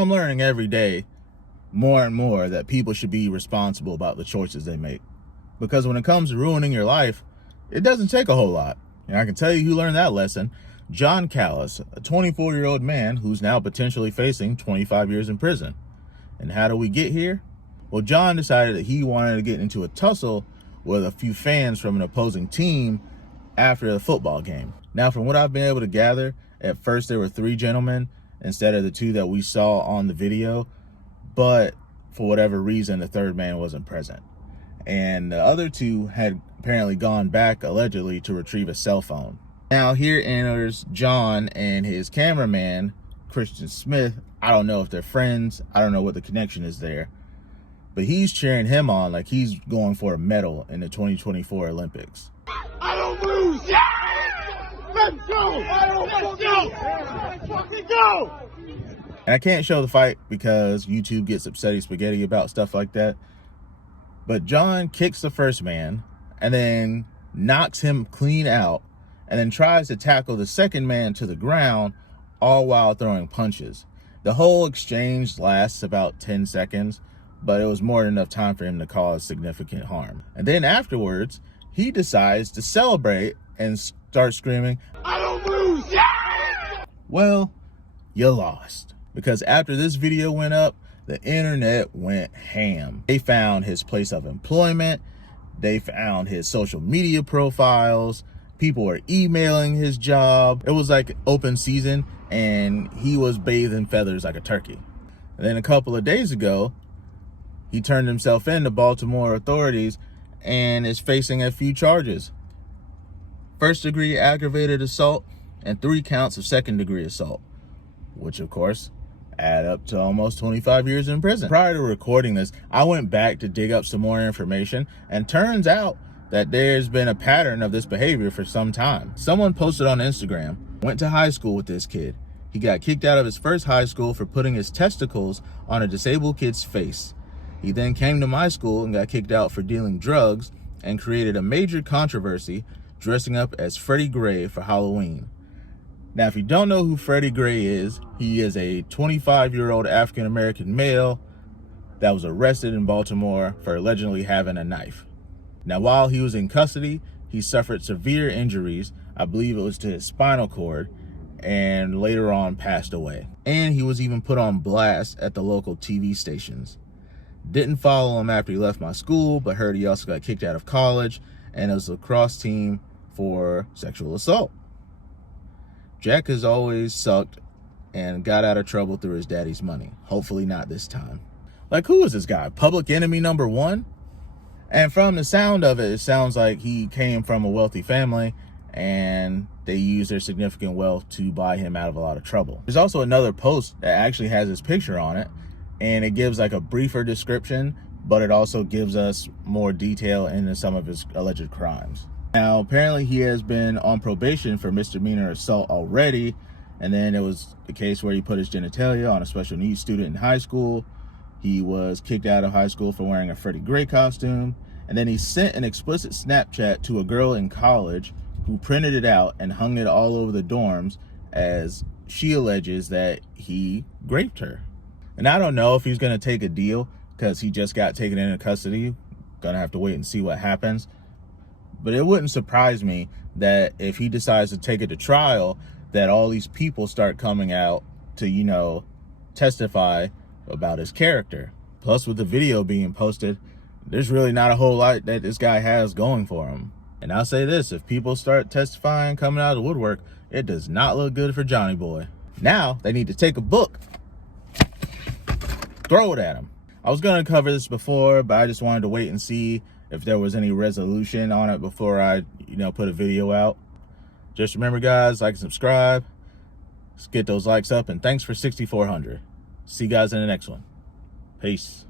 I'm learning every day more and more that people should be responsible about the choices they make. Because when it comes to ruining your life, it doesn't take a whole lot. And I can tell you who learned that lesson. John Callis, a 24-year-old man who's now potentially facing 25 years in prison. And how do we get here? Well, John decided that he wanted to get into a tussle with a few fans from an opposing team after the football game. Now, from what I've been able to gather, at first there were 3 gentlemen instead of the 2 that we saw on the video, but for whatever reason, the 3rd man wasn't present. And the other 2 had apparently gone back, allegedly, to retrieve a cell phone. Now, here enters John and his cameraman, Christian Smith. I don't know if they're friends. I don't know what the connection is there. But he's cheering him on like he's going for a medal in the 2024 Olympics. I don't lose! Yeah! Let's go! Let's go! Let's fucking go! And I can't show the fight because YouTube gets upsetty spaghetti about stuff like that. But John kicks the first man and then knocks him clean out and then tries to tackle the second man to the ground, all while throwing punches. The whole exchange lasts about 10 seconds, but it was more than enough time for him to cause significant harm. And then afterwards, he decides to celebrate and start screaming, I don't lose! Yeah! Well, you lost. Because after this video went up, the internet went ham. They found his place of employment. They found his social media profiles. People were emailing his job. It was like open season, and he was bathed in feathers like a turkey. And then a couple of days ago, he turned himself in to Baltimore authorities and is facing a few charges. 1st-degree aggravated assault and 3 counts of 2nd-degree assault, which of course add up to almost 25 years in prison. Prior to recording this, I went back to dig up some more information, and turns out that there's been a pattern of this behavior for some time. Someone posted on Instagram, went to high school with this kid. He got kicked out of his first high school for putting his testicles on a disabled kid's face. He then came to my school and got kicked out for dealing drugs and created a major controversy dressing up as Freddie Gray for Halloween. Now, if you don't know who Freddie Gray is, he is a 25-year-old African-American male that was arrested in Baltimore for allegedly having a knife. Now, while he was in custody, he suffered severe injuries. I believe it was to his spinal cord, and later on passed away. And he was even put on blast at the local TV stations. Didn't follow him after he left my school, but heard he also got kicked out of college and it was a lacrosse team for sexual assault. Jack has always sucked and got out of trouble through his daddy's money. Hopefully not this time. Like, who is this guy? Public enemy number 1? And from the sound of it, it sounds like he came from a wealthy family and they used their significant wealth to buy him out of a lot of trouble. There's also another post that actually has his picture on it, and it gives like a briefer description, but it also gives us more detail into some of his alleged crimes. Now, apparently he has been on probation for misdemeanor assault already, and then it was the case where he put his genitalia on a special needs student in high school. He was kicked out of high school for wearing a Freddie Gray costume, and then he sent an explicit Snapchat to a girl in college who printed it out and hung it all over the dorms as she alleges that he raped her. And I don't know if he's going to take a deal because he just got taken into custody. Gonna have to wait and see what happens. But it wouldn't surprise me that if he decides to take it to trial, that all these people start coming out to, testify about his character. Plus, with the video being posted, there's really not a whole lot that this guy has going for him. And I'll say this, if people start testifying, coming out of the woodwork, it does not look good for Johnny Boy. Now, they need to take a book, throw it at him. I was going to cover this before, but I just wanted to wait and see if there was any resolution on it before I, put a video out. Just remember, guys, like and subscribe. Let's get those likes up, and thanks for 6,400. See you guys in the next one. Peace.